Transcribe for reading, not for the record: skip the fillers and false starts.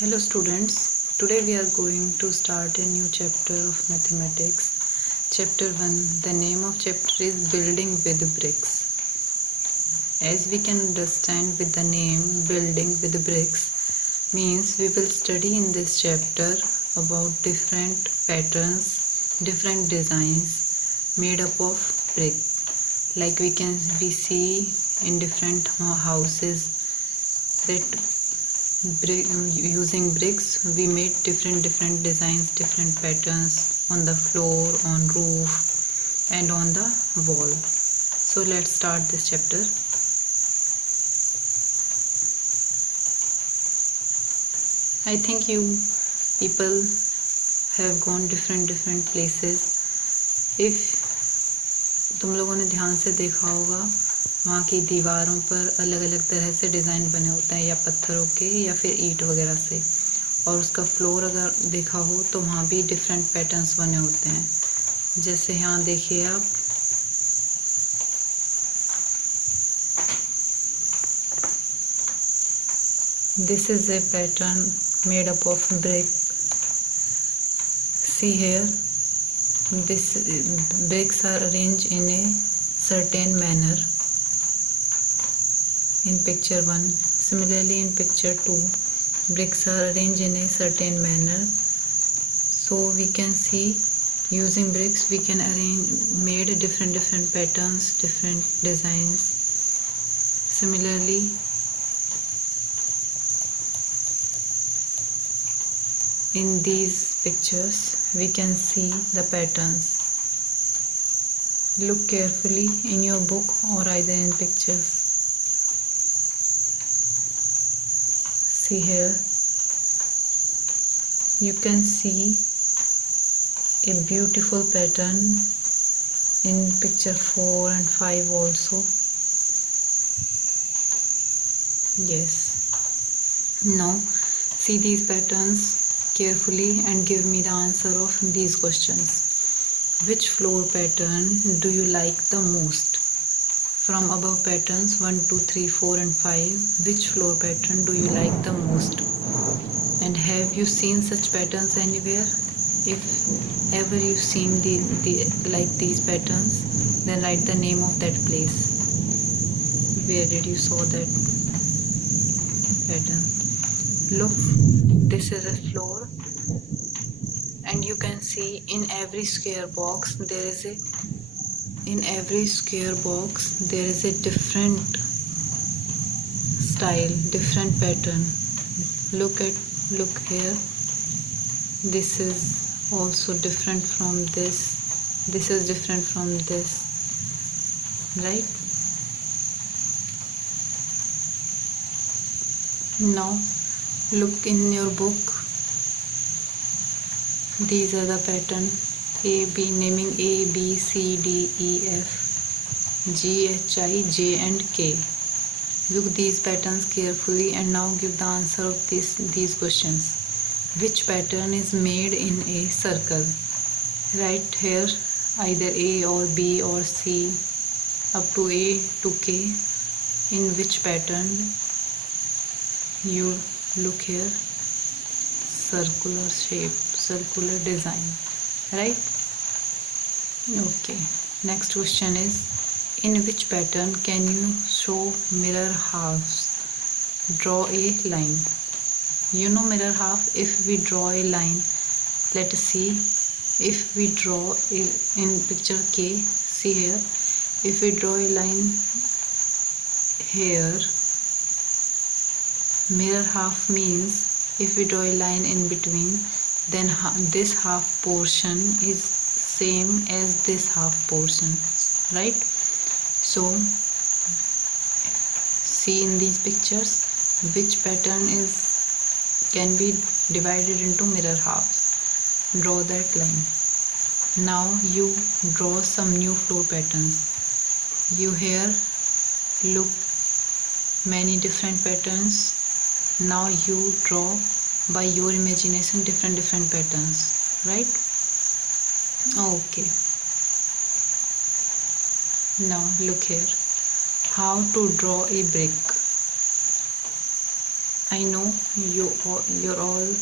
Hello students, today we are going to start a new chapter of mathematics. Chapter 1, the name of chapter is Building with Bricks. As we can understand with the name Building with Bricks means we will study in this chapter about different patterns, different designs made up of brick. Like we see in different houses that using bricks we made different designs, different patterns on the floor, on roof and on the wall. So let's start this chapter. I think you people have gone different places. If तुम लोगों ने ध्यान से देखा होगा वहाँ की दीवारों पर अलग अलग तरह से डिज़ाइन बने होते हैं, या पत्थरों के या फिर ईंट वगैरह से, और उसका फ्लोर अगर देखा हो तो वहाँ भी डिफरेंट पैटर्न्स बने होते हैं. जैसे यहाँ देखिए आप, this is a pattern made up of brick. See here, this bricks are arranged in a certain manner in picture 1. Similarly in picture 2, bricks are arranged in a certain manner. So we can see using bricks we can made different patterns, different designs. Similarly in these pictures we can see the patterns. Look carefully in your book or either in pictures. See here, you can see a beautiful pattern in picture 4 and 5 also. Yes, now see these patterns carefully and give me the answer of these questions. Which floor pattern do you like the most? From above patterns 1, 2, 3, 4 and 5, which floor pattern do you like the most? And have you seen such patterns anywhere? If ever you've seen like these patterns, then write the name of that place. Where did you saw that pattern? Look, this is a floor, and you can see in every square box there is a different style, different pattern. Look here, this is also different from this is different from this, right? Now look in your book. These are the pattern A, B, naming A, B, C, D, E, F, G, H, I, J and K. Look these patterns carefully and now give the answer of these questions. Which pattern is made in a circle? Write here either A or B or C up to A to K. In which pattern you look here? Circular shape, circular design, right? Okay, next question is, in which pattern can you show mirror halves? Draw a line. You know mirror half. If we draw a line, let us see. If we draw in picture K, see here, if we draw a line here, mirror half means if we draw a line in between, then this half portion is same as this half portion, right? So see in these pictures which pattern can be divided into mirror halves. Draw that line. Now you draw some new floor patterns. You here look many different patterns. Now you draw by your imagination different patterns, right? Okay, now look here, how to draw a brick. I know you're all